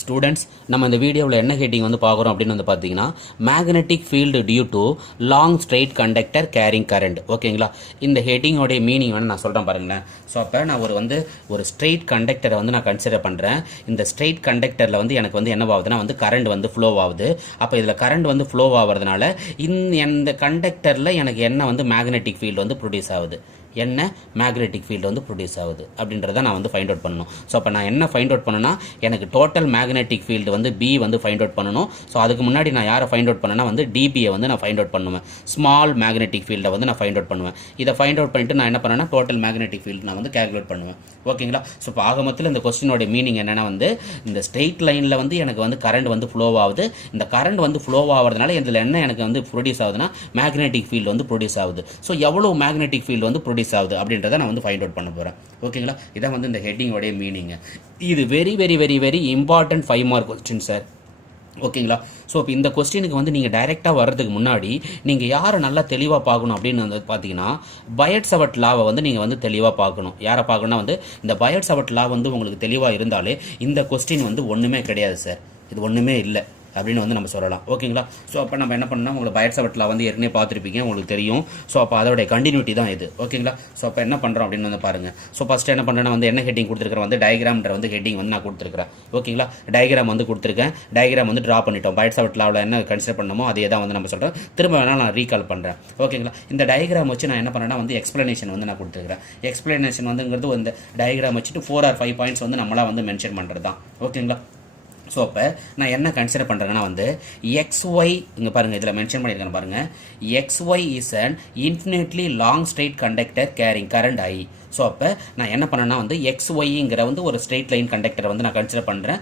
Students நம்ம இந்த வீடியோவில் என்ன ஹெட்டிங் வந்து பார்க்குறோம் அப்படின்னு வந்து பார்த்தீங்கன்னா magnetic field due to long straight conductor carrying current. ஓகேங்களா, இந்த ஹெட்டிங்கோடைய மீனிங் வந்து நான் சொல்கிறேன் பாருங்களேன். ஸோ அப்போ நான் ஒரு ஸ்ட்ரெயிட் கண்டக்டரை வந்து நான் கன்சிடர் பண்ணுறேன். இந்த ஸ்ட்ரெயிட் கண்டக்டரில் வந்து எனக்கு வந்து என்ன ஆகுதுன்னா வந்து கரண்ட் வந்து ஃப்ளோ ஆகுது. அப்போ இதில் கரண்ட் வந்து ஃப்ளோ ஆகிறதுனால இந்த கண்டக்டரில் எனக்கு என்ன வந்து மேக்னெட்டிக் ஃபீல்டு வந்து ப்ரொடியூஸ் ஆகுது, என்ன மேக்னெட்டிக் ஃபீல்டு வந்து ப்ரொடியூஸ் ஆகுது அப்படின்றத நான் வந்து ஃபைண்ட் அவுட் பண்ணணும். ஸோ அப்போ நான் என்ன ஃபைண்ட் அவுட் பண்ணணும்னா எனக்கு டோட்டல் மேக்னெட்டிக் ஃபீல்டு வந்து பி வந்து ஃபைண்ட் அவுட் பண்ணணும். ஸோ அதுக்கு முன்னாடி நான் யாரை ஃபைண்ட் அவுட் பண்ணேன்னா வந்து டிபியை வந்து நான் ஃபைண்ட் அவுட் பண்ணுவேன். ஸ்மால் மேக்னெட்டிக் ஃபீல்டை வந்து நான் ஃபைண்ட் அவுட் பண்ணுவேன். இதை ஃபைண்ட் அவுட் பண்ணிட்டு நான் என்ன பண்ணேன்னா டோட்டல் மேக்னெட்டிக் ஃபீல்டு நான் வந்து கேல்குலேட் பண்ணுவேன். ஓகேங்களா, ஸோ இப்போ ஆக மொத்தத்தில் இந்த கொஸ்டினோட மீனிங் என்னென்னா வந்து இந்த ஸ்ட்ரெயிட் லைனில் வந்து எனக்கு வந்து கரண்ட் வந்து ஃப்ளோ ஆகுது. இந்த கரண்ட் வந்து ஃப்ளோ ஆகிறதுனால இதில் என்ன எனக்கு வந்து ப்ரொடியூஸ் ஆகுதுன்னா மேக்னெட்டிக் ஃபீல்டு வந்து ப்ரொடியூஸ் ஆகுது. ஸோ எவ்வளோ மேக்னெட்டிக் ஃபீல்டு வந்து ப்ரொடியூஸ் ஆகுது அப்படின்றத நான் வந்து ஃபைண்ட் அவுட் பண்ண போகிறேன். ஓகேங்களா, இதான் வந்து இந்த ஹெட்டிங்கோடைய மீனிங். இது very very very very important 5 mark question sir. ஓகேங்களா, ஸோ இப்போ இந்த கொஸ்டினுக்கு வந்து நீங்கள் டைரெக்டாக வர்றதுக்கு முன்னாடி நீங்கள் யாரை நல்லா தெளிவாக பார்க்கணும் அப்படின்னு வந்து பார்த்தீங்கன்னா பயட்-சவர்ட் லாவை வந்து நீங்கள் வந்து தெளிவாக பார்க்கணும். யாரை பார்க்கணும்னா வந்து இந்த பயட்-சவர்ட் லா வந்து உங்களுக்கு தெளிவாக இருந்தாலே இந்த கொஸ்டின் வந்து ஒன்றுமே கிடையாது சார், இது ஒன்றுமே இல்லை அப்படின்னு வந்து நம்ம சொல்லலாம். ஓகேங்களா, ஸோ அப்போ நம்ம என்ன பண்ணால் உங்களுக்கு பயட்-சவர்ட் லா வந்து ஏற்கனவே பார்த்துருப்பீங்க, உங்களுக்கு தெரியும். ஸோ அப்போ அதோடைய கண்டினியூட்டி தான் இது. ஓகேங்களா, ஸோ அப்போ என்ன பண்ணுறோம் அப்படின்னு வந்து பாருங்கள். ஸோ ஃபஸ்ட்டு என்ன பண்ணுறேன்னா வந்து என்ன ஹெட்டிங் கொடுத்துருக்கிறேன் வந்து டயக்ராம்ன்ற வந்து ஹெட்டிங் வந்து நான் கொடுத்துருக்கிறேன். ஓகேங்களா, டயக்ராம் வந்து கொடுத்துருக்கேன், டயக்ராம் வந்து ட்ரா பண்ணிட்டோம். பயட்-சவர்ட் லாவில் என்ன கன்சிடர் பண்ணமோ அதே தான் வந்து நம்ம சொல்கிறேன். திரும்ப வேணால் நான் ரீகால் பண்ணுறேன். ஓகேங்களா, இந்த டயக்ராம் வச்சு நான் என்ன பண்ணுறேன்னா வந்து எக்ஸ்பிளனேஷன் வந்து நான் கொடுத்துருக்கிறேன். எக்ஸ்பிளனேஷன் வந்துங்கிறது இந்த டயக்ராம் வச்சுட்டு 4 or 5 பாயிண்ட்ஸ் வந்து நம்மளாக வந்து மென்ஷன் பண்ணுறது தான். ஓகேங்களா, ஸோ அப்போ நான் என்ன கன்சிடர் பண்ணுறேன்னா வந்து XY இங்கே பாருங்கள், இதில் மென்ஷன் பண்ணியிருக்கேன் பாருங்கள். XY is an infinitely long straight conductor carrying current I. So அப்போ நான் என்ன பண்ணேன்னா வந்து XYங்கிற வந்து ஒரு ஸ்ட்ரெயிட் லைன் கண்டக்டரை வந்து நான் கன்சிடர் பண்ணுறேன்.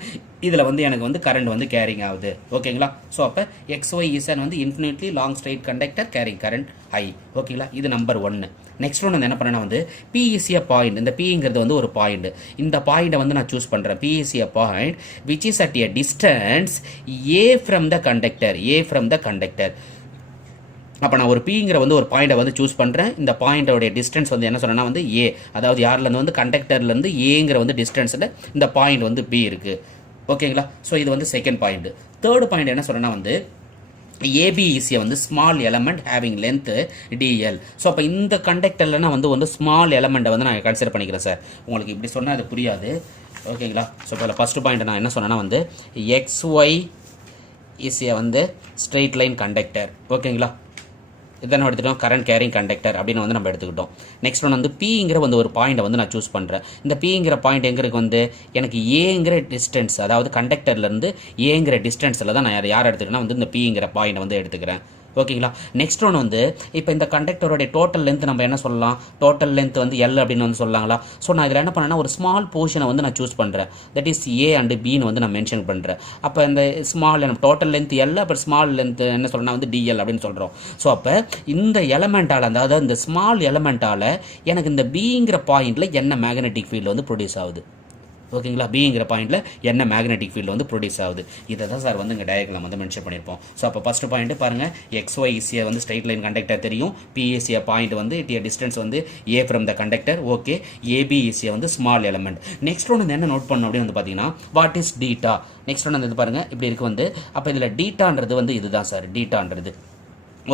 இதில் வந்து எனக்கு வந்து கரண்ட் வந்து கேரிங் ஆகுது. ஓகேங்களா, ஸோ அப்போ XY இஸ் அன் வந்து infinitely long straight conductor carrying current I. ஓகேங்களா, இது நம்பர் 1. நெக்ஸ்ட் ஒன்று என்ன பண்ணேன்னா வந்து P is a பாயிண்ட். இந்த Pங்கிறது வந்து ஒரு பாயிண்ட். இந்த பாயிண்டை வந்து நான் சூஸ் பண்ணுறேன். P is a point which is at a distance A from the conductor. A from the conductor. அப்போ நான் ஒரு Pங்கிற வந்து ஒரு பாயிண்டை வந்து சூஸ் பண்ணுறேன். இந்த பாயிண்டோடைய டிஸ்டன்ஸ் வந்து என்ன சொன்னேன்னா வந்து A, அதாவது யார்லேருந்து வந்து கண்டக்டர்லேருந்து ஏங்கிற வந்து டிஸ்டன்ஸில் இந்த பாயிண்ட் வந்து B இருக்குது. ஓகேங்களா, ஸோ இது வந்து செகண்ட் பாயிண்ட். தேர்ட் பாயிண்ட் என்ன சொன்னேன்னா வந்து AB is a வந்து small element having length DL. So அப்போ இந்த கண்டக்டரில் நான் வந்து ஸ்மால் எலமெண்ட்டை வந்து நான் கன்சிடர் பண்ணிக்கிறேன் சார். உங்களுக்கு இப்படி சொன்னால் அது புரியாது. ஓகேங்களா, ஸோ இப்போ ஃபஸ்ட்டு பாயிண்ட் நான் என்ன சொன்னேன்னா வந்து XY is a வந்து ஸ்ட்ரெயிட் லைன் கண்டக்டர். ஓகேங்களா, இதெல்லாம் எடுத்துட்டோம் கரண்ட் கேரிங் கண்டக்டர் அப்படின்னு வந்து நம்ம எடுத்துக்கிட்டோம். நெக்ஸ்ட் ஒன்று வந்து Pங்கிற வந்து ஒரு பாயிண்டை வந்து நான் சூஸ் பண்ணுறேன். இந்த Pங்கிற பாயிண்ட் எங்கே இருக்கு வந்து எனக்கு ஏங்கிற டிஸ்டன்ஸ், அதாவது கண்டக்டர்லேருந்து ஏங்கிற டிஸ்டன்ஸில் தான் நான் யார் எடுத்துக்கிறேன்னா வந்து இந்த Pங்கிற பாயிண்டை வந்து எடுத்துக்கிறேன். ஓகேங்களா, நெக்ஸ்ட் ஒன்று வந்து இப்போ இந்த கண்டக்டரோடைய டோட்டல் லென்த் நம்ம என்ன சொல்லலாம், டோட்டல் லென்த் வந்து L அப்படின்னு வந்து சொல்லலாங்களா. ஸோ நான் இதில் என்ன பண்ணேன்னா ஒரு ஸ்மால் போர்ஷனை வந்து நான் சூஸ் பண்ணுறேன். தட் இஸ் A அண்ட் Bன்னு வந்து நான் மென்ஷன் பண்ணுறேன். அப்போ இந்த ஸ்மால் டோட்டல் லென்த் L, அப்புறம் ஸ்மால் லென்த் என்ன சொல்லணும்னா வந்து DL அப்படின்னு சொல்கிறோம். ஸோ அப்போ இந்த எலமெண்ட்டால், அதாவது இந்த ஸ்மால் எலமெண்ட்டால் எனக்கு இந்த Bங்கிற பாயிண்டில் என்ன மேக்னெட்டிக் ஃபீல்டு வந்து ப்ரொடியூஸ் ஆகுது. ஓகேங்களா, Bங்கிற பாயிண்டில் என்ன மேக்னெட்டிக் ஃபீல்டு வந்து ப்ரொடியூஸ் ஆகுது. இதை தான் சார் வந்து இங்கே டயக்ராம் வந்து மென்ஷன் பண்ணியிருப்போம். ஸோ அப்போ ஃபஸ்ட்டு பாயிண்ட் பாருங்கள், XY is a வந்து ஸ்ட்ரெயிட் லைன் கண்டக்டர் தெரியும். P is a பாயிண்ட் வந்து டிஸ்டன்ஸ் வந்து A from the conductor. Okay, AB is a வந்து ஸ்மால் எலமெண்ட். நெக்ஸ்ட் ஒன்று என்ன நோட் பண்ணணும் அப்படின்னு வந்து பார்த்தீங்கன்னா வாட் இஸ் டீட்டா. நெக்ஸ்ட் ஒன்று வந்து பாருங்கள் இப்படி இருக்கு வந்து. அப்போ இதில் டீட்டான்றது வந்து இதுதான் சார், டீட்டான்றது.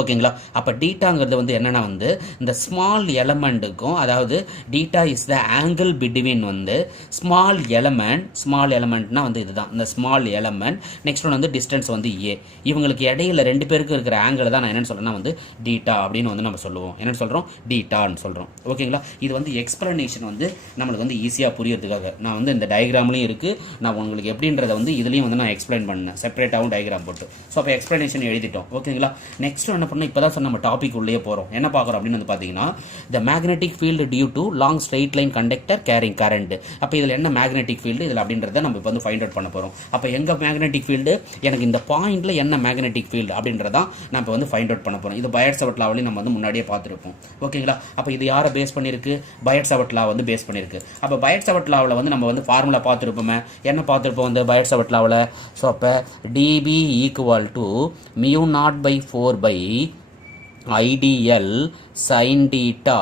ஓகேங்களா, அப்போ டீட்டாங்கிறது வந்து என்னென்னா வந்து இந்த ஸ்மால் எலமெண்ட்டுக்கும், அதாவது theta is the angle between வந்து ஸ்மால் எலமெண்ட்னா வந்து இதுதான் இந்த ஸ்மால் எலமெண்ட். நெக்ஸ்ட் ஒன்று வந்து டிஸ்டன்ஸ் வந்து A. இவங்களுக்கு இடையில 2 பேருக்கு இருக்கிற ஆங்கிள் தான் நான் என்னென்னு சொல்கிறேன்னா வந்து டீட்டா அப்படின்னு வந்து நம்ம சொல்லுவோம். என்னென்னு சொல்கிறோம், டீட்டான்னு சொல்கிறோம். ஓகேங்களா, இது வந்து எக்ஸ்பிளனேஷன் வந்து நம்மளுக்கு வந்து ஈஸியாக புரியறதுக்காக நான் வந்து இந்த டயக்ராம்லையும் இருக்குது, நான் உங்களுக்கு எப்படின்றத வந்து இதுலேயும் வந்து நான் எக்ஸ்பிளைன் பண்ணேன், செப்பரேட்டாகவும் டயக்ராம் போட்டு. ஸோ அப்போ எக்ஸ்பிளனேஷன் எழுதிட்டோம். ஓகேங்களா, நெக்ஸ்ட் என்ன பண்ண இப்போ தான் சார் நம்ம டாபிக் உள்ளே போகிறோம். என்ன பார்க்குறோம் அப்படின்னு வந்து பார்த்தீங்கன்னா the magnetic field due to long straight line conductor carrying current. அப்போ இதில் என்ன மேக்னெட்டிக் ஃபீல்டு இதில் அப்படின்றத நம்ம இப்போ வந்து ஃபைண்ட் அவுட் பண்ண போகிறோம். அப்போ எங்கள் மேக்னெட்டிக் ஃபீல்டு எனக்கு இந்த பாயிண்டில் என்ன மேக்னெட்டிக் ஃபீல்டு அப்படின்றதான் நம்ம இப்போ வந்து ஃபைண்ட் அவுட் பண்ண போகிறோம். இது பயட்-சவர்ட் லாவிலையும் நம்ம வந்து முன்னாடியே பார்த்துருப்போம். ஓகேங்களா, அப்போ இது யாரை பேஸ் பண்ணியிருக்கு, பயட்-சவர்ட் லா வந்து பேஸ் பண்ணியிருக்கு. அப்போ பயட்-சவர்ட் லாவில் வந்து நம்ம வந்து ஃபார்முலா பார்த்துருப்போமே, என்ன பார்த்துருப்போம் வந்து பயட்-சவர்ட் லாவில். ஸோ அப்போ DB equal to μ0/4 IDL sin theta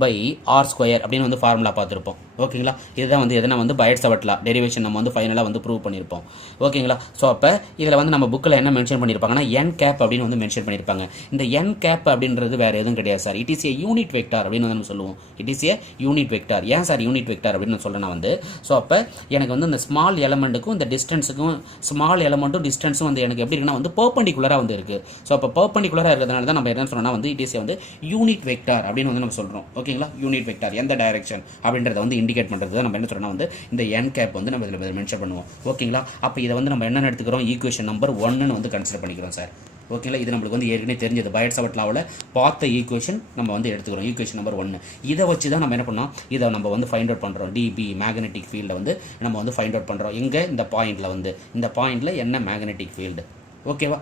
by R square அப்படின்னு வந்து ஃபார்முலா பார்த்துருப்போம். ஓகேங்களா. இதுதான் வந்து எதனா வந்து பைட்ஸவர்ட் லா டெரிவேஷன் நம்ம வந்து ஃபைனலாக வந்து ப்ரூவ் பண்ணியிருப்போம். ஓகேங்களா. ஸோ அப்போ இதில் வந்து நம்ம புக்கில் என்ன மென்ஷன் பண்ணியிருப்பாங்கன்னா என் கேப் அப்படின்னு வந்து மென்ஷன் பண்ணியிருப்பாங்க. இந்த என் கேப் அப்படின்றது வேறு எதுவும் கிடையாது sir. It is a unit vector அப்படின்னு வந்து நம்ம சொல்லுவோம். It is a unit vector. ஏன் சார் யூனிட் வெக்டார் அப்படின்னு நான் சொல்கிறேன்னா வந்து ஸோ அப்போ எனக்கு வந்து இந்த ஸ்மால் எலமெண்ட்டுக்கும் இந்த டிஸ்டன்ஸுக்கும் ஸ்மால் எலமெண்ட்டும் டிஸ்டன்ஸும் வந்து எனக்கு எப்படி இருக்குன்னா வந்து பெர்பெண்டிகுலராக வந்து இருக்குது. ஸோ அப்போ பெர்பெண்டிகுலராக இருக்கிறதுனால தான் நம்ம என்ன சொன்னோம்னா வந்து இட் இஸ் வந்து யூனிட் வெக்டார் அப்படின்னு வந்து நம்ம சொல்கிறோம். ஓகேங்களா. யூனிட் வெக்டார் எந்த டைரக்ஷன் அப்படின்றத வந்து இண்டிகேட் பண்ணுறது தான் நம்ம என்ன சொல்கிறோம்னா வந்து இந்த என் கேப் வந்து நம்ம இதில் மென்ஷன் பண்ணுவோம். ஓகேங்களா. அப்போ இதை வந்து நம்ம என்ன எடுத்துக்கிறோம், ஈக்குவேஷன் நம்பர் 1 வந்து கன்சிடர் பண்ணிக்கிறோம் சார். ஓகேங்களா. இது நம்மளுக்கு வந்து ஏற்கனவே தெரிஞ்சது பைட்ஸவர்ட் லாவில் பார்த்த ஈக்குவேஷன் நம்ம வந்து எடுத்துக்கிறோம். ஈக்குவேஷன் நம்பர் 1 இதை வச்சு தான் நம்ம என்ன பண்ணோம், இதை நம்ம வந்து ஃபைண்ட் அவுட் பண்ணுறோம். டிபி மேக்னெட்டிக் ஃபீல்டை வந்து நம்ம வந்து ஃபைண்ட் அவுட் பண்ணுறோம். எங்கே இந்த பாயிண்டில் வந்து இந்த பாயிண்டில் என்ன மேக்னெட்டிக் ஃபீல்டு. ஓகேவா.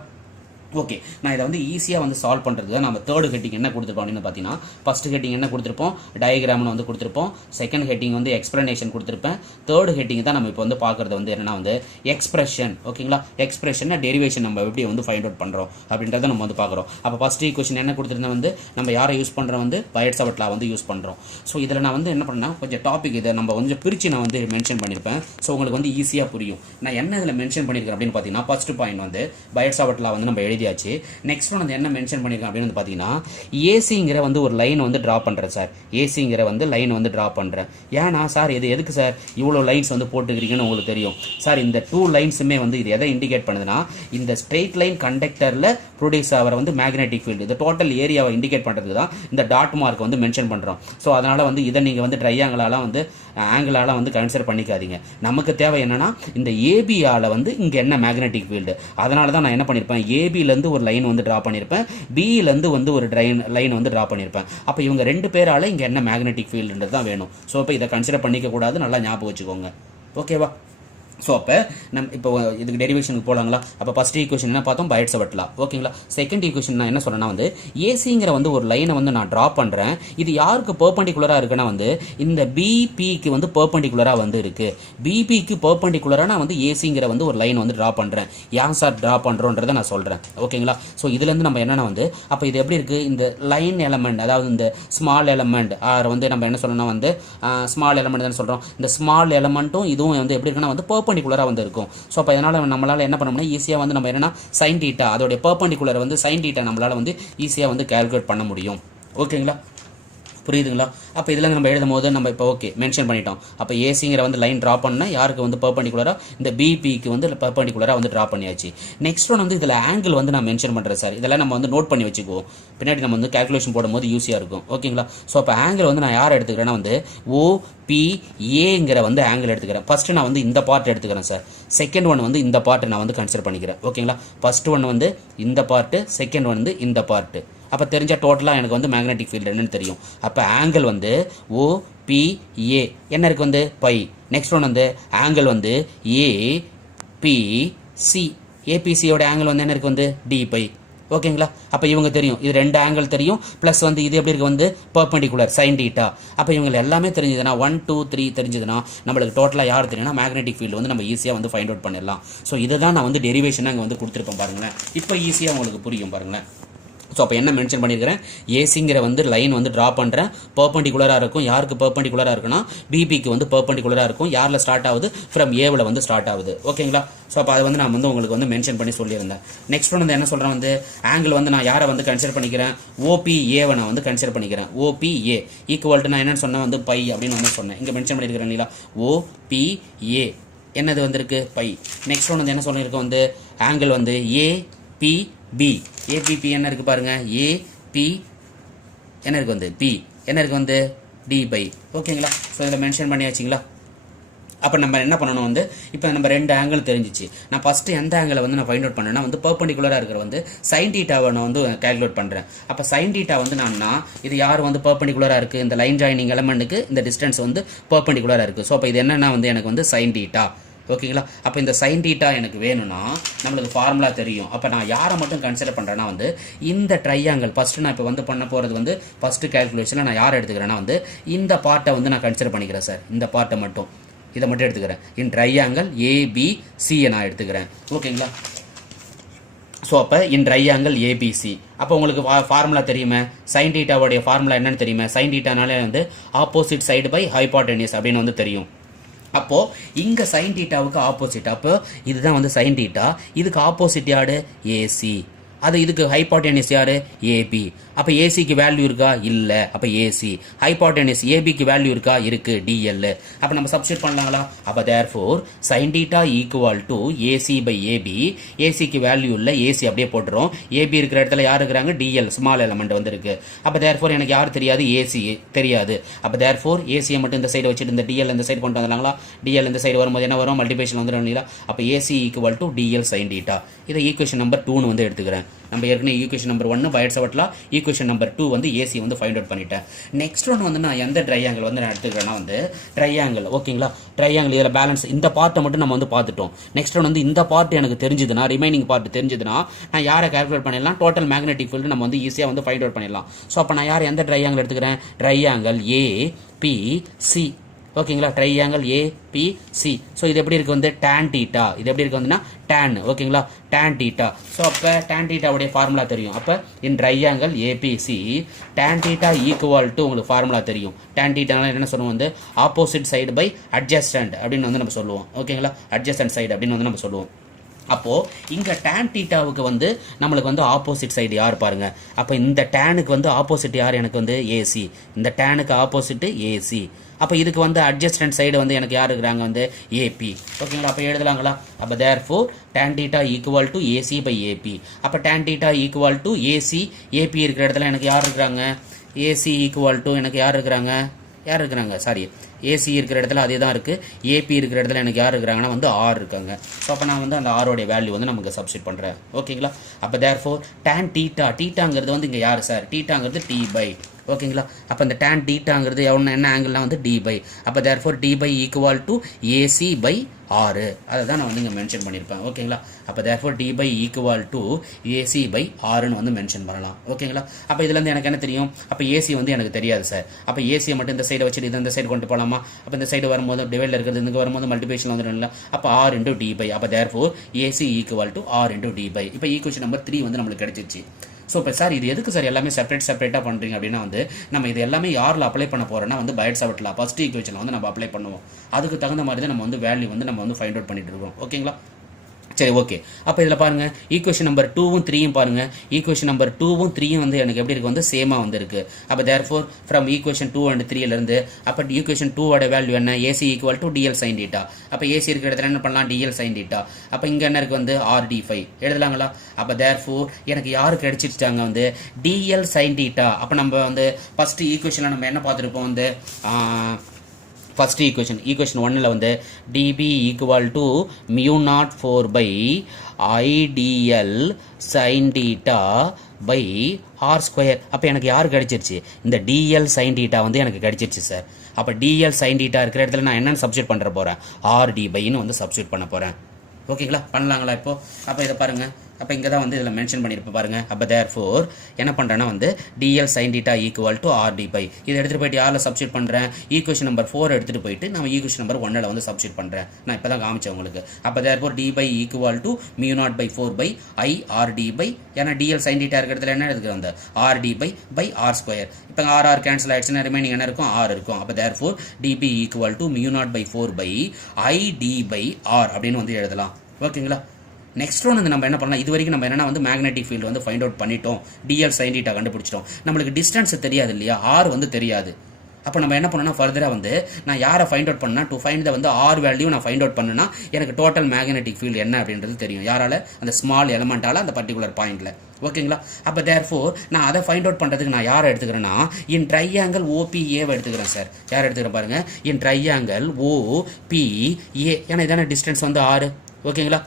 ஓகே. நான் இதை வந்து ஈஸியாக வந்து சால்வ் பண்ணுறது தான் நம்ம தேர்டு ஹெட்டிங் என்ன கொடுத்துருப்போம் அப்படின்னு பார்த்தீங்கன்னா ஃபர்ஸ்ட் ஹெட்டிங் என்ன கொடுத்துருப்போம், டயக்ராம்னு வந்து கொடுத்துருப்போம். செகண்ட் ஹெட்டிங் வந்து எக்ஸ்பிளனேஷன் கொடுத்துருப்பேன். தேர்டு ஹெட்டிங் தான் நம்ம இப்போ வந்து பார்க்குறது வந்து என்னன்னா வந்து எக்ஸ்பிரஷன். ஓகேங்களா. எக்ஸ்பிரஷன் டெரிவேஷன் நம்ம எப்படி வந்து ஃபைண்ட் அவுட் பண்ணுறோம் அப்படின்றத நம்ம வந்து பார்க்குறோம். அப்போ ஃபர்ஸ்ட் ஈக்குவேஷன் என்ன கொடுத்துருந்தா வந்து நம்ம யாரை யூஸ் பண்ணுறோம் வந்து பைட்ஸவர்ட் லா வந்து யூஸ் பண்ணுறோம். ஸோ இதில் நான் வந்து என்ன பண்ணேன்னா கொஞ்சம் டாபிக் இதை நம்ம கொஞ்சம் பிரித்து நான் வந்து மென்ஷன் பண்ணியிருப்பேன். ஸோ உங்களுக்கு வந்து ஈஸியாக புரியும். நான் என்ன இதில் மென்ஷன் பண்ணியிருக்கேன் அப்படின்னு பார்த்தீங்கன்னா ஃபர்ஸ்ட் பாயிண்ட் வந்து பைட்ஸவர்ட் லா வந்து நம்ம எழுதியாச்சு. நெக்ஸ்ட் ஒன் வந்து என்ன மென்ஷன் பண்ணியிருக்கேன் அப்படின்னு பார்த்தீங்கன்னா ஏசிங்கிற வந்து ஒரு லைன் வந்து ட்ரா பண்ணுறேன் சார். ஏசிங்கிற வந்து லைன் வந்து ட்ரா பண்ணுறேன். ஏன்னா சார் இது எதுக்கு சார் இவ்வளோ லைன்ஸ் வந்து போட்டுக்கிறீங்கன்னு உங்களுக்கு தெரியும் சார். இந்த 2 லைன்ஸுமே வந்து இது எதை இண்டிகேட் பண்ணுதுன்னா இந்த ஸ்ட்ரெயிட் லைன் கண்டக்டரில் ப்ரொடியூஸ் ஆகிற வந்து மேக்னெட்டிக் ஃபீல்டு இந்த டோட்டல் ஏரியாவை இண்டிகேட் பண்ணுறது தான் இந்த டாட் மார்க் வந்து மென்ஷன் பண்ணுறோம். ஸோ அதனால் வந்து இதை நீங்கள் வந்து ட்ரையாங்களாலாம் வந்து ஆங்கிளால வந்து கன்சிடர் பண்ணிக்காதீங்க. நமக்கு தேவை என்னன்னா இந்த ஏபியால வந்து இங்கே என்ன மேக்னெட்டிக் ஃபீல்டு. அதனால தான் நான் என்ன பண்ணியிருப்பேன், ஏபியிலேருந்து ஒரு லைன் வந்து ட்ரா பண்ணியிருப்பேன், பியிலேருந்து வந்து ஒரு லைன் வந்து ட்ரா பண்ணியிருப்பேன். அப்போ இவங்க 2 பேரால இங்கே என்ன மேக்னெட்டிக் ஃபீல்டுன்றது தான் வேணும். ஸோ இப்போ இதை கன்சிடர் பண்ணிக்க கூடாது, நல்லா ஞாபகம் வச்சுக்கோங்க. ஓகேவா. ஸோ அப்போ நம்ம இப்போ இதுக்கு டெரிவேஷனுக்கு போகலாங்களா. அப்போ ஃபர்ஸ்ட் ஈக்குவேஷன் என்ன பார்த்தோம், பைட்ஸவர்ட் லா. ஓகேங்களா. செகண்ட் ஈக்குவேஷன் நான் என்ன சொல்றேன்னா வந்து ஏசிங்கிற வந்து ஒரு லைனை வந்து நான் ட்ரா பண்ணுறேன். இது யாருக்கு பெர்பெண்டிகுலராக இருக்குன்னா வந்து இந்த பிபிக்கு வந்து பெர்பெண்டிகுலராக வந்து இருக்கு. பிபிக்கு பெர்பெண்டிகுலராக நான் வந்து ஏசிங்கிற வந்து ஒரு லைன் வந்து ட்ரா பண்ணுறேன். ஏன் சார் ட்ரா பண்ணுறோன்றதை நான் சொல்கிறேன். ஓகேங்களா. ஸோ இதுலேருந்து நம்ம என்னென்னா வந்து அப்போ இது எப்படி இருக்குது, இந்த லைன் எலமெண்ட் அதாவது இந்த ஸ்மால் எலமெண்ட் ஆர் வந்து நம்ம என்ன சொல்லணும்னா வந்து ஸ்மால் எலமெண்ட் தான் சொல்கிறோம். இந்த ஸ்மால் எலமெண்ட்டும் இதுவும் வந்து எப்படி இருக்குன்னா வந்து பெர்பெண்டிகுலரா வந்து இருக்கும். ஸோ அப்போ இதனால நம்மளால என்ன பண்ண முடியும், ஈஸியாக வந்து நம்ம என்னன்னா சைன் தீட்டா அதோடைய பெர்பெண்டிகுலர் வந்து சைன் தீட்டா நம்மளால வந்து ஈஸியாக வந்து கால்குலேட் பண்ண முடியும். ஓகேங்களா. புரியுதுங்களா. அப்போ இதில் நம்ம எழுதும் போது நம்ம இப்போ ஓகே மென்ஷன் பண்ணிட்டோம். அப்போ ஏசிங்கிற வந்து லைன் ட்ரா பண்ணால் யாருக்கு வந்து பெர்பெண்டிகுலராக இந்த பிபிக்கு வந்து பெர்பெண்டிகுலராக வந்து ட்ரா பண்ணியாச்சு. நெக்ஸ்ட் ஒன் வந்து இதில் ஆங்கிள் வந்து நான் மென்ஷன் பண்ணுறேன் சார். இதெல்லாம் நம்ம வந்து நோட் பண்ணி வச்சுக்குவோம், பின்னாடி நம்ம வந்து கால்குலேஷன் போடும்போது ஈஸியாக இருக்கும். ஓகேங்களா. ஸோ அப்போ ஆங்கிள் வந்து நான் யார் எடுத்துக்கிறேன்னா வந்து OPAங்கிற வந்து ஆங்கிள் எடுத்துக்கிறேன். ஃபர்ஸ்ட் நான் வந்து இந்த பார்ட் எடுத்துக்கிறேன் சார். செகண்ட் ஒன் வந்து இந்த பார்ட் நான் வந்து கன்சிடர் பண்ணிக்கிறேன். ஓகேங்களா. ஃபர்ஸ்ட் ஒன் வந்து இந்த பார்ட்டு, செகண்ட் ஒன் வந்து இந்த பார்ட்டு. அப்போ தெரிஞ்ச டோட்டலாக எனக்கு வந்து மேக்னெட்டிக் ஃபீல்டு என்னன்னு தெரியும். அப்போ ஆங்கிள் வந்து OPA என்ன இருக்கு வந்து பை. நெக்ஸ்ட் ஒன் வந்து ஆங்கிள் வந்து APC. ஏபிசியோட ஆங்கிள் வந்து என்ன இருக்கு வந்து D பை. ஓகேங்களா. அப்போ இவங்க தெரியும், இது 2 ஆங்கிள் தெரியும், ப்ளஸ் வந்து இது எப்படி இருக்கு வந்து பெர்பெண்டிகுலர் சைன் தீட்டா. அப்போ இவங்க எல்லாமே தெரிஞ்சதுன்னா 1 2 3 தெரிஞ்சதுன்னா நம்மளுக்கு டோட்டலாக யார் தெரியும்னா மேக்னெட்டிக் ஃபீல்டு வந்து நம்ம ஈஸியாக வந்து ஃபைண்ட் அவுட் பண்ணிடலாம். ஸோ இதை தான் நான் வந்து டெரிவேஷனாக அங்கே வந்து கொடுத்துருப்பேன் பாருங்களேன். இப்போ ஈஸியாக உங்களுக்கு புரியும் பாருங்களேன். ஸோ அப்போ என்ன மென்ஷன் பண்ணியிருக்கிறேன், ஏசிங்கிற வந்து லைன் வந்து ட்ரா பண்ணுறேன். பெர்பெண்டிகுலராக இருக்கும். யாருக்கு பெர்பெண்டிகுலராக இருக்குன்னா பிபிக்கு வந்து பெர்பெண்டிகுலராக இருக்கும். யாரில் ஸ்டார்ட் ஆகுது, ஃப்ரம் ஏவில் வந்து ஸ்டார்ட் ஆகுது. ஓகேங்களா. ஸோ அப்போ அதை வந்து நான் வந்து உங்களுக்கு வந்து மென்ஷன் பண்ணி சொல்லியிருந்தேன். நெக்ஸ்ட் ஒன் வந்து என்ன சொல்கிறேன் வந்து ஆங்கிள் வந்து நான் யாரை வந்து கன்சிடர் பண்ணிக்கிறேன், OPAவை நான் வந்து கன்சிடர் பண்ணிக்கிறேன். OPA ஈக்குவல் டு நான் என்னென்னு சொன்னேன் வந்து பை அப்படின்னு வந்து சொன்னேன். இங்கே மென்ஷன் பண்ணியிருக்கிறேன் இல்லைங்களா. OPA என்னது வந்திருக்கு பை. நெக்ஸ்ட் ஒன் வந்து என்ன சொல்லியிருக்கோம் வந்து ஆங்கிள் வந்து APB. APP என்ன இருக்கு பாருங்க, AP என்ன இருக்கு வந்து P என்ன இருக்கு வந்து D பை. ஓகேங்களா. ஸோ இதில் மென்ஷன் பண்ணியாச்சுங்களா. அப்போ நம்ம என்ன பண்ணணும் வந்து இப்போ நம்ம 2 ஆங்கிள் தெரிஞ்சிச்சு. நான் ஃபஸ்ட்டு எந்த ஆங்கிளை வந்து நான் ஃபைண்ட் அவுட் பண்ணேன்னா வந்து பெர்பெண்டிகுலராக இருக்கிற வந்து சைன் தீட்டாவை நான் வந்து கால்குலேட் பண்ணுறேன். அப்போ சைன் தீட்டா வந்து நான் இது யார் வந்து பெர்பெண்டிகுலராக இருக்குது, இந்த லைன் ஜாயினிங் எலமெண்ட்டுக்கு இந்த டிஸ்டன்ஸ் வந்து பெர்பெண்டிகுலராக இருக்குது. ஸோ அப்போ இது என்னன்னா வந்து எனக்கு வந்து சைன் தீட்டா. ஓகேங்களா. அப்போ இந்த சைன் தீட்டா எனக்கு வேணும்னா நம்மளுக்கு ஃபார்முலா தெரியும். அப்போ நான் யாரை மட்டும் கன்சிடர் பண்ணுறேன்னா வந்து இந்த ட்ரையாங்கிள் ஃபஸ்ட்டு நான் இப்போ வந்து பண்ண போகிறது வந்து ஃபஸ்ட்டு கேல்குலேஷனில் நான் யாரை எடுத்துக்கிறேன்னா வந்து இந்த பார்ட்டை வந்து நான் கன்சிடர் பண்ணிக்கிறேன் சார். இந்த பார்ட்டை மட்டும் இதை மட்டும் எடுத்துக்கிறேன். இன் ட்ரையாங்கிள் ABCயை நான் எடுத்துக்கிறேன். ஓகேங்களா. ஸோ அப்போ இன் ட்ரையாங்கிள் ஏபிசி அப்போ உங்களுக்கு ஃபார்முலா தெரியுமே சைன் டீட்டாவுடைய ஃபார்முலா என்னன்னு தெரியுமே சைன் டீட்டானாலே வந்து ஆப்போசிட் சைடு பை ஹைபாட்டனியஸ் அப்படின்னு வந்து தெரியும். அப்போது இங்கே சைன் டீட்டாவுக்கு ஆப்போசிட், அப்போ இதுதான் வந்து சைன் டீட்டா, இதுக்கு ஆப்போசிட் யாரு ஏசி, அது இதுக்கு ஹைபாட்டனியஸ் யாரு ஏபி. அப்போ ஏசிக்கு வேல்யூ இருக்கா இல்லை, அப்போ ஏசி. ஹைபாட்டனியஸ் ஏபிக்கு வேல்யூ இருக்கா இருக்கு டிஎல். அப்போ நம்ம சப்ஸ்டிட் பண்ணலாங்களா? அப்போ therefore sine theta equal to AC by AB. ஏசிக்கு வேல்யூ இல்லை, ஏசி அப்படியே போட்டுரும். ஏபி இருக்கிற இடத்துல யார் இருக்கிறாங்க டிஎல் ஸ்மால் எலமெண்ட் வந்துருக்கு. அப்போ தேர்ஃபோர் எனக்கு யார் தெரியாது ஏசி தெரியாது. அப்போ தேர்ஃபோர் ஏசியை மட்டும் இந்த சைடு வச்சுட்டு இந்த டிஎல் இந்த சைடு கொண்டு வந்தாங்களா? டிஎல் இந்த சைடு வரும்போது என்ன வரும் மல்டிபிகேஷன் வந்துடும் இல்லையா? அப்போ AC equal to DL sine theta. இதை ஈக்குவேஷன் நம்பர் 2 வந்து எடுத்துக்கிறேன். நம்ம ஏற்கனவே ஈக்குவேஷன் நம்பர் 1 பை எட்ஸவட்லா, ஈக்குவேஷன் நம்பர் 2 வந்து ஏசி வந்து ஃபைண்ட் அவுட் பண்ணிட்டேன். நெக்ஸ்ட் ஒன் வந்து நான் எந்த ட்ரையாங்கிள் வந்து நான் எடுத்துக்கிறேன்னா வந்து ட்ரையாங்கிள். ஓகேங்களா? ட்ரையாங்கிள் இதில் பேலன்ஸ் இந்த பார்ட்டை மட்டும் நம்ம வந்து பார்த்துட்டோம். நெக்ஸ்ட் ஒன் வந்து இந்த பார்ட் எனக்கு தெரிஞ்சதுன்னா, ரிமைனிங் பார்ட் தெரிஞ்சதுன்னா நான் யாரை கால்குலேட் பண்ணிடலாம்? டோட்டல் மேக்னெட்டிக் ஃபீல்டு நம்ம வந்து ஈஸியாக வந்து ஃபைண்ட் அவுட் பண்ணிடலாம். ஸோ அப்போ நான் யார் எந்த ட்ரையாங்கிள் எடுத்துக்கிறேன்? Triangle ABC. ஓகேங்களா? Triangle ABC. ஸோ இது எப்படி இருக்கு வந்து டேன் டீட்டா. இது எப்படி இருக்கு வந்துன்னா டேன். ஓகேங்களா? Tan theta. ஸோ அப்போ டேன் டீட்டாவுடைய ஃபார்முலா தெரியும். அப்போ in triangle ABC tan theta equal to உங்களுக்கு ஃபார்முலா தெரியும். டேன் டீட்டானால என்ன சொல்லுவோம் வந்து ஆப்போசிட் சைடு பை அட்ஜஸ்டன்ட் அப்படின்னு வந்து நம்ம சொல்லுவோம். ஓகேங்களா? அட்ஜஸ்டன்ட் சைடு அப்படின்னு வந்து நம்ம சொல்லுவோம். அப்போது இங்கே டேன் டீட்டாவுக்கு வந்து நம்மளுக்கு வந்து ஆப்போசிட் சைடு யார் பாருங்க. அப்போ இந்த டேனுக்கு வந்து ஆப்போசிட் யார் எனக்கு வந்து ஏசி. இந்த டேனுக்கு ஆப்போசிட் ஏசி. அப்போ இதுக்கு வந்து அட்ஜஸ்டன்ட் சைடு வந்து எனக்கு யார் இருக்கிறாங்க வந்து ஏபி. ஓகேங்களா? அப்போ எழுதலாங்களா? அப்போ therefore tan theta equal to AC by AB. அப்போ tan theta equal to AC. AB இருக்கிற இடத்துல எனக்கு யார் இருக்கிறாங்க? ஏசி ஈக்குவல் டு எனக்கு யார் இருக்கிறாங்க சாரி ஏசி இருக்கிற இடத்துல அதே தான் இருக்குது. ஏபி இருக்கிற இடத்துல எனக்கு யார் இருக்கிறாங்கன்னா வந்து ஆர் இருக்காங்க. ஸோ அப்போ நான் வந்து அந்த ஆரோடைய வேல்யூ வந்து நமக்கு சப்ஸ்டிட் பண்ணுறேன். ஓகேங்களா? அப்போ தேர்ஃபோர் tan theta, டீட்டாங்கிறது வந்து இங்கே யார் சார்? டீட்டாங்கிறது D phi. ஓகேங்களா? அப்போ இந்த tan டீட்டாங்கிறது என்ன ஆங்கிள்லாம் வந்து டி பை. அப்போ therefore D by equal to AC by ஆறு. அதை தான் நான் வந்து இங்கே மென்ஷன் பண்ணியிருப்பேன். ஓகேங்களா? அப்போ therefore D by equal to AC by ஆறுன்னு வந்து மென்ஷன் பண்ணலாம். ஓகேங்களா? அப்போ இதுலேருந்து எனக்கு என்ன தெரியும்? அப்போ ஏசி வந்து எனக்கு தெரியாது சார். அப்போ ஏசியை மட்டும் இந்த சைடை வச்சுட்டு இது இந்த சைடு கொண்டு போகலாமா? அப்போ இந்த சைடு வரும்போது டிவைடில் இருக்கிறது இங்கே வரும்போது மல்டிபிகேஷன் வந்துடும். அப்போ ஆர் இன்டூ டி பை. அப்போ therefore AC equal to R into d phi. இப்போ ஈக்குவேஷன் நம்பர் 3 வந்து நம்மளுக்கு கிடைச்சிச்சு. ஸோ இப்போ சார் இது எதுக்கு சார் எல்லாமே செப்பரேட்டாக பண்ணுறீங்க அப்படின்னா வந்து நம்ம இது எல்லாமே யாரில் அப்ளை பண்ண போகிறோன்னா வந்து பயோட்-சாவர்ட்-லா ஃபர்ஸ்ட் ஈக்குவேஷனில் வந்து நம்ம அப்ளை பண்ணுவோம். அதுக்கு தகுந்த மாதிரி தான் நம்ம வந்து வேல்யூ வந்து நம்ம வந்து ஃபைண்ட் அவுட் பண்ணிட்டு இருக்கோம். ஓகேங்களா? சரி ஓகே. அப்போ இதில் பாருங்கள் ஈக்குவேஷன் நம்பர் 2ம் 3யும் பாருங்கள். ஈக்குவேஷன் நம்பர் 2ம் 3யும் வந்து எனக்கு எப்படி இருக்குது வந்து சேமாக வந்து இருக்குது. அப்போ தேர்ஃபோர் ஃப்ரம் ஈக்குவேஷன் 2 and 3லேருந்து அப்போ ஈக்குவேஷன் 2ஓட வேல்யூ என்ன? AC equal to DL sine theta. அப்போ ஏசி இருக்கிற இடத்துல என்ன பண்ணலாம்? DL sine theta. அப்போ இங்கே என்ன இருக்குது வந்து RD5 எழுதலாங்களா? அப்போ தேர்ஃபோர் எனக்கு யார் கிடைச்சிட்டாங்க வந்து டிஎல் சைன் டீட்டா. அப்போ நம்ம வந்து ஃபஸ்ட்டு ஈக்குவேஷனில் நம்ம என்ன பார்த்துருப்போம் வந்து ஃபர்ஸ்ட் ஈக்குவேஷன் 1ல் வந்து dB equal to μ04 pi IDL sine theta by R square. அப்போ எனக்கு யார் கிடைச்சிருச்சு? இந்த டிஎல் சைன் டீட்டா வந்து எனக்கு கிடைச்சிருச்சு சார். அப்போ டிஎல் சைன் டீட்டா இருக்கிற இடத்துல நான் என்னென்னு சப்ஸ்டிட் பண்ணுற போகிறேன்? ஆர்டி பைன்னு வந்து சப்ஸ்டிட் பண்ண போகிறேன். ஓகேங்களா? பண்ணலாங்களா இப்போ? அப்போ இதை பாருங்கள். அப்போ இங்கே தான் வந்து இதில் மென்ஷன் பண்ணியிருப்பேன் பாருங்கள். அப்போ தேர்ஃபோர் என்ன பண்ணுறேன்னா வந்து DL sine theta equal to R D phi. இதை எடுத்துகிட்டு போயிட்டு யாரில் சப்ஸ்டிட் பண்ணுறேன்? ஈக்குவேஷன் நம்பர் 4 எடுத்துகிட்டு போயிட்டு நம்ம ஈக்குவேஷன் நம்பர் 1ல் வந்து சப்ஸ்டிட் பண்ணுறேன். நான் இப்போ தான் காமிச்சேன் உங்களுக்கு. அப்போ therefore D by equal to μ0/4 pi I RD by. ஏன்னா டிஎல் சைன் டீட்டா இருக்கிற இடத்துல என்ன எடுத்துக்கிறோம்? அந்த ஆர்டி பை ஆர் ஸ்கொயர். இப்போ ஆர் கேன்சல் ஆகிடுச்சுன்னா ரிமைனிங் என்ன இருக்கும்? ஆர் இருக்கும். அப்போ therefore DP equal to μ0/4 pi ID by R அப்படின்னு வந்து எழுதலாம். ஓகேங்களா? நெக்ஸ்ட் ஒன் வந்து நம்ம என்ன பண்ணலாம்? இது வரைக்கும் நம்ம என்னன்னா வந்து மேக்னெட்டிக் ஃபீல்டு வந்து ஃபைண்ட் அவுட் பண்ணிட்டோம். டிஎல் சைன் டீட்டா கண்டுபிடிச்சிட்டோம். நம்மளுக்கு டிஸ்டன்ஸ் தெரியாது இல்லையா? ஆர் வந்து தெரியாது. அப்போ நம்ம என்ன பண்ணணும்னா ஃபர்தராக வந்து நான் யாரை ஃபைண்ட் அவுட் பண்ணா டு ஃபைண்ட் த வந்து ஆர் வேல்யூ நான் ஃபைண்ட் அவுட் பண்ணனா எனக்கு டோட்டல் மேக்னெட்டிக் ஃபீல்டு என்ன அப்படின்றது தெரியும். யாரால? அந்த ஸ்மால் எலமெண்டால அந்த பர்டிகுலர் பாயிண்ட்ல. ஓகேங்களா? அப்போ தேர்ஃபோர் நான் அதை ஃபைண்ட் அவுட் பண்ணுறதுக்கு நான் யாரை எடுத்துக்கிறேன்னா இன் ட்ரையாங்கிள் ஓபிஏவை எடுத்துக்கிறேன் சார். யாரை எடுத்துக்கிறேன் பாருங்க? இன் ட்ரையாங்கிள் ஓபிஏ. ஏன்னா இதான டிஸ்டன்ஸ் வந்து ஆறு. ஓகேங்களா?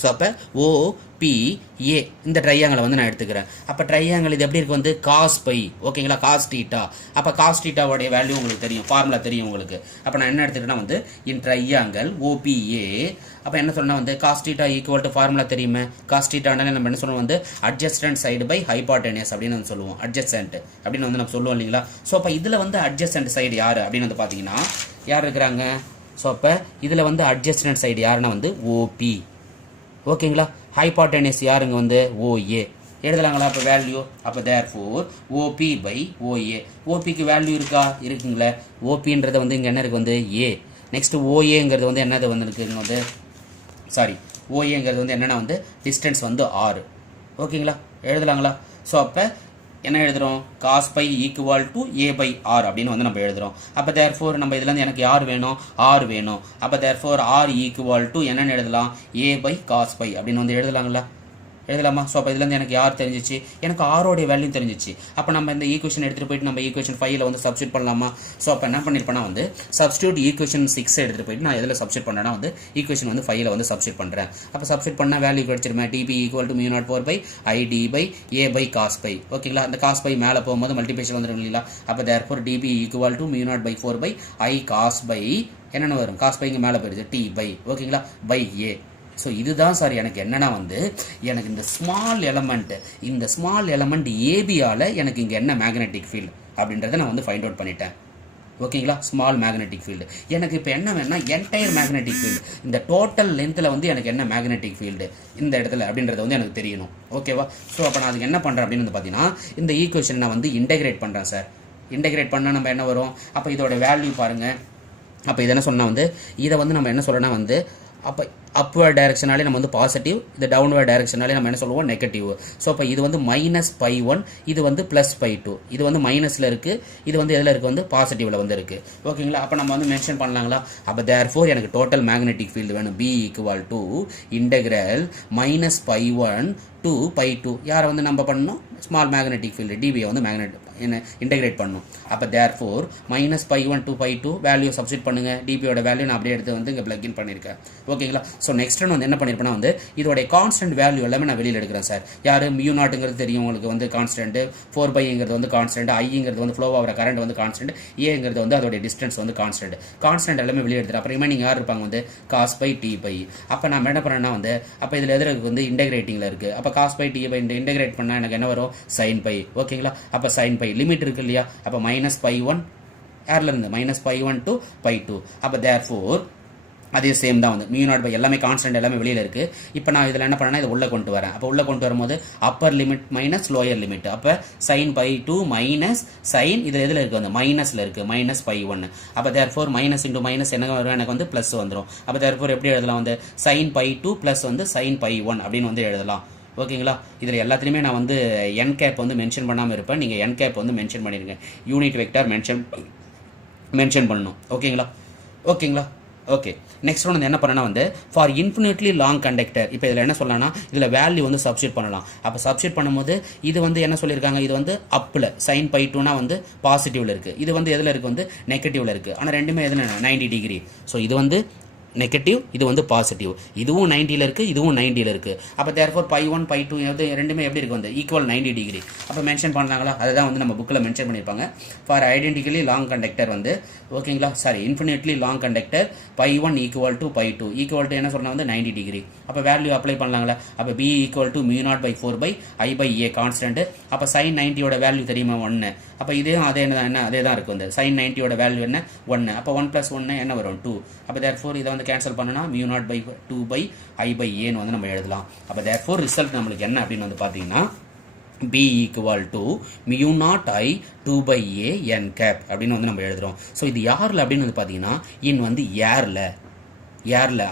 ஸோ அப்போ ஓபிஏ இந்த ட்ரையாங்கிளை வந்து நான் எடுத்துக்கிறேன். அப்போ ட்ரையாங்கிள் இது எப்படி இருக்குது வந்து காஸ் பை. ஓகேங்களா? Cos theta. அப்போ காஸ் டீட்டாவோடைய வேல்யூ உங்களுக்கு தெரியும், ஃபார்முலா தெரியும் உங்களுக்கு. அப்போ நான் என்ன எடுத்துக்கிறேன்னா வந்து இன் ட்ரையாங்கிள் ஓபிஏ. அப்போ என்ன சொன்னால் வந்து cos theta equal to formula தெரியுமே. காஸ் டீட்டானாலே நம்ம என்ன சொல்லுவோம் வந்து அட்ஜஸ்டன்ட் சைடு பை ஹைபாட்டனியஸ் அப்படின்னு வந்து சொல்லுவோம். அட்ஜஸ்டன்ட் அப்படின்னு வந்து நம்ம சொல்லுவோம் இல்லைங்களா? ஸோ அப்போ இதில் வந்து அட்ஜஸ்டன்ட் சைடு யார் அப்படின்னு வந்து பார்த்தீங்கன்னா யார் இருக்கிறாங்க? ஸோ அப்போ இதில் வந்து அட்ஜஸ்டன்ட் சைடு யாருன்னா வந்து ஓபி. ஓகேங்களா? ஹைபாட்டனஸ் யாருங்க வந்து ஓஏ எழுதலாங்களா? அப்போ வேல்யூ அப்போ தேர்ஃபோர் ஓபி பை ஓஏ. ஓபிக்கு வேல்யூ இருக்கா? இருக்குங்களே. ஓபின்றத வந்து இங்கே என்ன இருக்குது வந்து ஏ. நெக்ஸ்ட் ஓஏங்கிறது வந்து என்னது வந்து இருக்குங்க வந்து சாரி ஓஏங்கிறது வந்து என்னென்னா வந்து டிஸ்டன்ஸ் வந்து ஆறு. ஓகேங்களா? எழுதலாங்களா? ஸோ அப்போ என்ன எழுதுகிறோம்? Cos phi equal to A by R அப்படின்னு வந்து நம்ம எழுதுகிறோம். அப்போ தேர்ஃபோர் நம்ம இதுலேருந்து எனக்கு யார் வேணும்? ஆர் வேணும். அப்போ தேர்ஃபோர் ஆர் ஈக்குவல் டு என்னென்னு எழுதலாம்? ஏ பை காஸ் பை அப்படின்னு வந்து எழுதலாங்களா? எழுதலாமா? ஸோ அப்போ இதுலேருந்து எனக்கு யார் தெரிஞ்சிச்சு? எனக்கு ஆரோடைய வேல்யூ தெரிஞ்சிச்சு. அப்போ நம்ம இந்த ஈக்குவேஷன் எடுத்துகிட்டு போயிட்டு நம்ம ஈக்குவேஷன் 5ல் வந்து சப்ஸ்டியூட் பண்ணலாமா? ஸோ அப்போ என்ன பண்ணியிருப்பேன்னா வந்து சப்ஸ்டியூட் ஈக்குவேஷன் 6 எடுத்துகிட்டு போயிட்டு நான் எதில் சப்ஸ்டியூட் பண்ணுறேன்னா வந்து ஈக்குவேஷன் வந்து 5ல் வந்து சப்ஸ்டியூட் பண்ணுறேன். அப்போ சப்ஸ்டியூட் பண்ணால் வேல்யூ கிடச்சிருமே DB equal to mu naught 4 pi ID by A by cos by. ஓகேங்களா? அந்த காஸ் பை மேலே போகும்போது மல்டிபிகேஷன் வந்துடும் இல்லைங்களா? அப்போ therefore DP equal to mu naught by 4 pi I cos phi என்னென்ன வரும்? காஸ் பை இங்கே மேலே போயிடுது டி பை. ஓகேங்களா? By A. ஸோ இதுதான் சார் எனக்கு என்னென்னா வந்து எனக்கு இந்த ஸ்மால் எலமெண்ட் ஏபியால் எனக்கு இங்கே என்ன மேக்னெட்டிக் ஃபீல்டு அப்படின்றத நான் வந்து ஃபைண்ட் அவுட் பண்ணிட்டேன். ஓகேங்களா? Small magnetic field. எனக்கு இப்போ என்ன வேணும்னா என்டையர் மேக்னெட்டிக் ஃபீல்டு, இந்த டோட்டல் லென்த்தில் வந்து எனக்கு என்ன மேக்னெட்டிக் ஃபீல்டு இந்த இடத்துல அப்படின்றத வந்து எனக்கு தெரியணும். ஓகேவா? ஸோ அப்போ நான் அதுக்கு என்ன பண்ணுறேன் அப்படின்னு வந்து பார்த்தீங்கன்னா இந்த ஈக்குவேஷன் நான் வந்து இன்டெகிரேட் பண்ணுறேன் சார். இன்டெகிரேட் பண்ணால் நம்ம என்ன வரும்? அப்போ இதோட வேல்யூ பாருங்கள். அப்போ இது என்ன சொன்னால் வந்து இதை வந்து நம்ம என்ன சொல்கிறோன்னா வந்து அப்போ அப்வர்ட் டைரக்ஷனாலே நம்ம வந்து பாசிட்டிவ், இது டவுன்வர்ட் டைரக்ஷனாலே நம்ம என்ன சொல்லுவோம்? நெகட்டிவ். ஸோ அப்போ இது வந்து -π1, இது வந்து +π2. இது வந்து மைனஸில் இருக்குது, இது வந்து எதில் இருக்குது வந்து பாசிட்டிவில் வந்து இருக்குது. ஓகேங்களா? அப்போ நம்ம வந்து மென்ஷன் பண்ணலாங்களா? அப்போ தேர்ஃபோர் எனக்கு டோட்டல் மேக்னெட்டிக் ஃபீல்டு வேணும். B equal to integral -π1 to π2 யாரை வந்து நம்ம பண்ணணும்? ஸ்மால் மேக்னெட்டிக் ஃபீல்டு டிபியை வந்து என்ன இன்டெகிரேட் பண்ணணும். அப்போ தேர்ஃபோர் -π1 to π2 வேல்யூ சப்ஸ்டிட் பண்ணுங்கள். டிபியோட வேல்யூ நான் அப்படியே எடுத்து வந்து இங்கே பிளக் இன் பண்ணியிருக்கேன். ஓகேங்களா? ஸோ நெக்ஸ்ட் வந்து என்ன பண்ணியிருப்பேன்னா வந்து இதோடைய கான்ஸ்டன்ட் வேல்யூ எல்லாமே நான் வெளியில் எடுக்கிறேன் சார். யார்? மியூ நாட்டுங்கிறது தெரியும் உங்களுக்கு வந்து கான்ஸ்டன்ட், 4πங்கிறது வந்து கான்ஸ்டன்ட், ஐங்கிறது வந்து ஃப்ளோ ஆகிற கரண்ட் வந்து கான்ஸ்டன்ட், ஏங்கிறது வந்து அதோடைய டிஸ்டன்ஸ் வந்து கான்ஸ்டன்ட் எல்லாமே வெளியே எடுத்துட்டு அப்புறம் ரிமைனிங் யார் இருப்பாங்க வந்து காஸ் பை டி பை. அப்போ நான் என்ன பண்ணேன்னா வந்து அப்போ இதில் எதிர்க்கு வந்து இன்டெகிரேட்டிங்கில் இருக்குது. அப்போ cos phi d phi integrate பண்ணால் எனக்கு என்ன வரும்? Sine phi. ஓகேங்களா? அப்போ சைன் பை லிமிட் இருக்கு இல்லையா? அப்போ -π1 யார்லேருந்து -π1 to π2. அப்போ தேர்ஃபோர் அதே சேம் தான் வந்து மியூ நாட் பை எல்லாமே கான்ஸ்டன்ட் எல்லாமே வெளியில் இருக்குது. இப்போ நான் இதில் என்ன பண்ணேன்னா இதை உள்ளே கொண்டு வரேன். அப்போ உள்ளே கொண்டு வரும்போது upper limit minus lower limit. அப்போ sin π2 மைனஸ் சைன் இதில் எதில் இருக்குது வந்து மைனஸில் இருக்குது -π1. அப்போ தேர்ஃபோர் மைனஸ் இன்டூ மைனஸ் என்ன வரும்? எனக்கு வந்து ப்ளஸ் வந்துடும். அப்போ தேர்ஃபோர் எப்படி எழுதலாம் வந்து sin π2 ப்ளஸ் வந்து sin π1 அப்படின்னு வந்து எழுதலாம். ஓகேங்களா? இதில் எல்லாத்துலேயுமே நான் வந்து என் கேப் வந்து மென்ஷன் பண்ணாமல் இருப்பேன். நீங்கள் என் கேப் வந்து மென்ஷன் பண்ணிடுங்க. யூனிட் வெக்டார் மென்ஷன் பண்ணணும். ஓகேங்களா? ஓகே. நெக்ஸ்ட் ஒன்று என்ன பண்ணனா வந்து ஃபார் இன்ஃபினிட்லி லாங் கண்டக்டர். இப்போ இதில் என்ன சொல்லலாம்னா இதில் வேல்யூ வந்து சப்ஸ்டியூட் பண்ணலாம். அப்போ சப்ஸ்டியூட் பண்ணும்போது இது வந்து என்ன சொல்லியிருக்காங்க? இது வந்து அப்பில் sin π2னா வந்து பாசிட்டிவில் இருக்குது, இது வந்து எதில் இருக்குது வந்து நெகட்டிவில் இருக்குது. ஆனால் ரெண்டுமே எதுனா 90 டிகிரி. ஸோ இது வந்து நெகட்டிவ், இது வந்து பாசிட்டிவ். இதுவும் 90ல் இருக்குது, இதுவும் 90ல் இருக்குது. அப்போ தேர்ஃபோர் π1 π2 ரெண்டுமே எப்படி இருக்குது வந்து ஈக்குவல் 90 டிகிரி. அப்போ மென்ஷன் பண்ணாங்களா? அதுதான் வந்து நம்ம புக்கில் மென்ஷன் பண்ணியிருப்பாங்க. ஃபார் ஐடென்டிக்கலி லாங் கண்டக்டர் வந்து ஓகேங்களா? Sorry infinitely long conductor π1 equal to π2 equal to என்ன சொன்னால் வந்து 90 டிகிரி. அப்போ வேல்யூ அப்ளை பண்ணலாங்களா? அப்போ B equal to mu naught by 4 pi I by A constant. அப்போ sin 90யோட வேல்யூ தெரியுமா? 1. அப்போ இதே அதே தான் இருக்குது வந்து sin 90யோட வேல்யூ என்ன? 1. அப்போ 1 + 1 என்ன வரும்? 2. அப்போ தேர்ஃபோர் இதை வந்து கேன்சல் பண்ணனா mu naught by 2 pi I by ஏன்னு வந்து நம்ம எழுதலாம். அப்போ தேர்ஃபோர் ரிசல்ட் நம்மளுக்கு என்ன அப்படின்னு வந்து பார்த்தீங்கன்னா B equal to mu naught I 2 pi A n cap அப்படின்னு வந்து நம்ம எழுதுகிறோம். ஸோ இது யாரில் அப்படின்னு வந்து பார்த்தீங்கன்னா இன் வந்து ஏரில்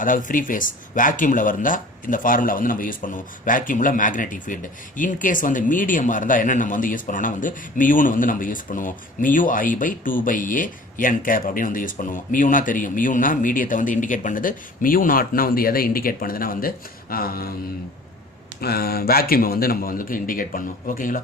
அதாவது ஃப்ரீ ஃபேஸ் வேக்யூமில் வந்தால் இந்த ஃபார்முலா வந்து நம்ம யூஸ் பண்ணுவோம். வேக்யூமில் மேக்னெட்டிக் ஃபீல்டு. இன்கேஸ் வந்து மீடியமாக இருந்தால் என்ன நம்ம வந்து யூஸ் பண்ணோம்னா வந்து மியூன்னு வந்து நம்ம யூஸ் பண்ணுவோம். Mu I by 2 pi A n cap அப்படின்னு வந்து யூஸ் பண்ணுவோம். மியூனா தெரியும், மியூனா மீடியத்தை வந்து இண்டிகேட் பண்ணுது. மியூ நாட்னா வந்து எதை இண்டிகேட் பண்ணுதுன்னா வந்து வேக்யூமை வந்து நம்ம வந்து இண்டிகேட் பண்ணுவோம். ஓகேங்களா?